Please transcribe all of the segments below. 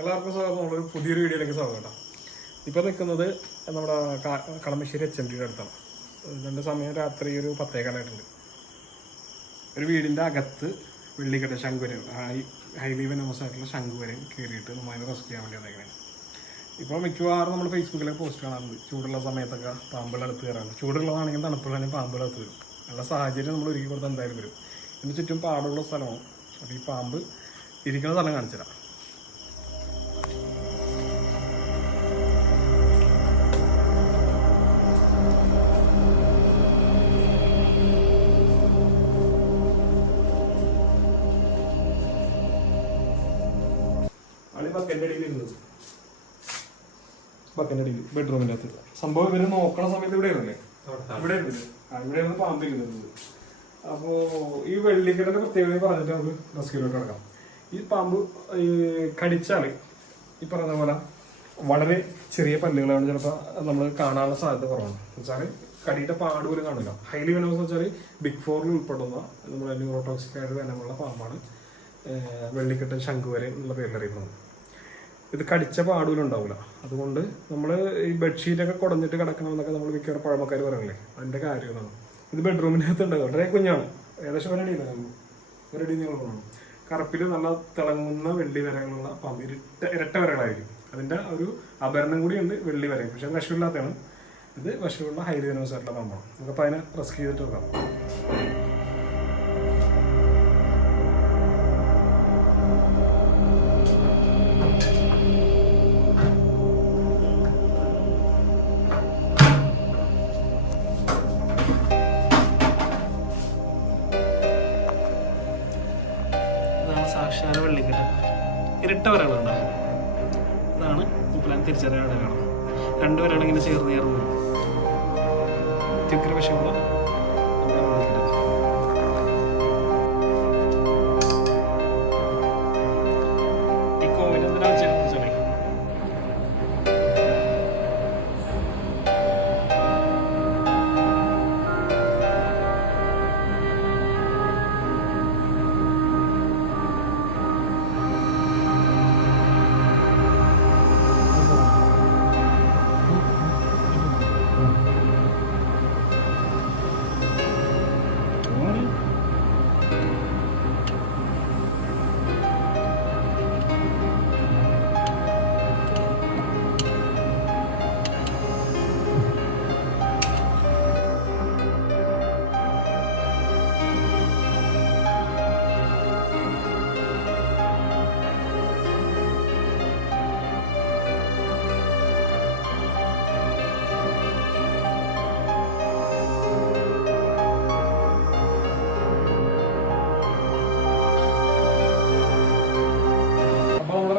എല്ലാവർക്കും സ്വാഗതം. നമ്മളൊരു പുതിയൊരു വീഡിയോയിലേക്ക് സ്വാഗതം കേട്ടോ. ഇപ്പോൾ നിൽക്കുന്നത് നമ്മുടെ കളമശ്ശേരി HMTയുടെ അടുത്താണ്. ഇതിൻ്റെ സമയം രാത്രി ഒരു 10:15 ഒരു വീടിൻ്റെ അകത്ത് വെള്ളിക്കെട്ട് ശംഖുവരൻ ഹൈലി വെനമസ് ആയിട്ടുള്ള ശംഖുവരൻ കയറിയിട്ട് നമ്മളതിനെ റെസ്ക്യൂ ചെയ്യാൻ വേണ്ടി വന്നേക്കണേ. ഇപ്പോൾ മിക്കവാറും നമ്മൾ ഫേസ്ബുക്കിലൊക്കെ പോസ്റ്റ് കാണാറുണ്ട്. ചൂടുള്ള സമയത്തൊക്കെ പാമ്പുകളടുത്ത് കയറാറുണ്ട്. ചൂടുള്ളതാണെങ്കിൽ തണുപ്പുള്ളതിന് പാമ്പുകളടുത്ത് വരും. നല്ല സാഹചര്യം നമ്മൾ ഒരുക്കി കൊടുത്ത് എന്തായാലും വരും. ഇതിന് ചുറ്റും പാടുള്ള സ്ഥലമാണ്. അപ്പോൾ ഈ പാമ്പ് ഇരിക്കുന്ന സ്ഥലം കാണിച്ചു തരാം. ബക്കൻ്റെ അടിയിൽ ബെഡ്റൂമിൻ്റെ അകത്ത് സംഭവം ഇവര് നോക്കണ സമയത്ത് ഇവിടെ ആയിരുന്നല്ലേ, ഇവിടെ ആയിരുന്നു പാമ്പ് ഇരുന്നത്. അപ്പോൾ ഈ വെള്ളിക്കെട്ടിന്റെ പ്രത്യേകത പറഞ്ഞിട്ട് നമുക്ക് റെസ്ക്യൂലോട്ട് കിടക്കാം. ഈ പാമ്പ് കടിച്ചാൽ ഈ പറഞ്ഞ പോലെ വളരെ ചെറിയ പല്ലുകളാണ് ചിലപ്പോൾ നമ്മൾ കാണാനുള്ള സാധ്യത കുറവാണ്. വെച്ചാൽ കടിയുടെ പാട് പോലും കാണില്ല. ഹൈലി വെനമസ് എന്ന് വെച്ചാൽ ബിഗ് 4 ഉൾപ്പെടുന്ന നമ്മുടെ ന്യൂറോടോക്സിക് ആയിട്ട് വെനമുള്ള പാമ്പാണ് വെള്ളിക്കെട്ടൻ ശംഖുവരൻ എന്നുള്ള പേരിലറിയുന്നത്. ഇത് കടിച്ച പാടുപോലും ഉണ്ടാവില്ല. അതുകൊണ്ട് നമ്മൾ ഈ ബെഡ്ഷീറ്റൊക്കെ കുടഞ്ഞിട്ട് കിടക്കണമെന്നൊക്കെ നമ്മൾ മിക്കവാറും പഴമക്കാർ പറയണല്ലേ, അതിൻ്റെ കാര്യം ഇതാണ്. ഇത് ബെഡ്റൂമിനകത്ത് ഉണ്ടാകും. വളരെ കുഞ്ഞാണ്, ഏകദേശം ഒരടി നീളമാണ്. കറുപ്പിൽ നല്ല തിളങ്ങുന്ന വെള്ളി വരകളുള്ള പാമ്പ്, ഇരട്ട വരകളായിരിക്കും. അതിൻ്റെ ഒരു ആഭരണം കൂടിയുണ്ട് വെള്ളി വര, പക്ഷെ വിഷമില്ലാത്തതാണ്. ഇത് വിഷമുള്ള ഹൈലി വെനമസ് ആയിട്ടുള്ള പാമ്പാണ്. നമുക്കപ്പോൾ അതിനെ റെസ്ക്യൂ ചെയ്തിട്ട് വെക്കാം. സാക്ഷാൽ വെള്ളിക്കെട്ട് ഇരട്ട വരകളുണ്ട്. ഇതാണ് ഇപ്പോൾ തിരിച്ചറിയാൻ കാണാം. 2 വരകൾ ഇങ്ങനെ ചേർന്ന് ഉഗ്രവശമുള്ള ഈ കോവിഡ് എന്തിനാ വെച്ചാൽ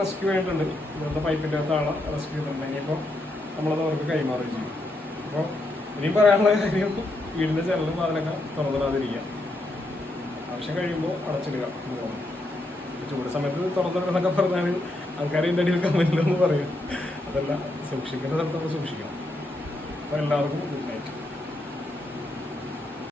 റെസ്ക്യൂ ആയിട്ടുണ്ട്. ഇവിടുത്തെ പൈപ്പിൻ്റെ അകത്ത് ആളെ റെസ്ക്യൂ ചെയ്തിട്ടുണ്ട്. ഇനിയിപ്പോൾ നമ്മളത് അവർക്ക് കൈമാറുകയും ചെയ്യും. അപ്പോൾ ഇനിയും പറയാനുള്ള കാര്യം, വീടിൻ്റെ ജനലും അതിലൊക്കെ തുറന്നിടാതിരിക്കുക. ആവശ്യം കഴിയുമ്പോൾ അടച്ചിടുക എന്ന് പറഞ്ഞു. ചൂട് സമയത്ത് തുറന്നിടുന്നൊക്കെ പറഞ്ഞാൽ ആൾക്കാർ ഇതിൻ്റെ അടിയിൽ കമൻറ്റിലൊന്നും പറയും. അതല്ല, സൂക്ഷിക്കേണ്ട സ്ഥലത്ത് നമ്മൾ സൂക്ഷിക്കണം. അപ്പോൾ എല്ലാവർക്കും ഗുഡ് നൈറ്റ്.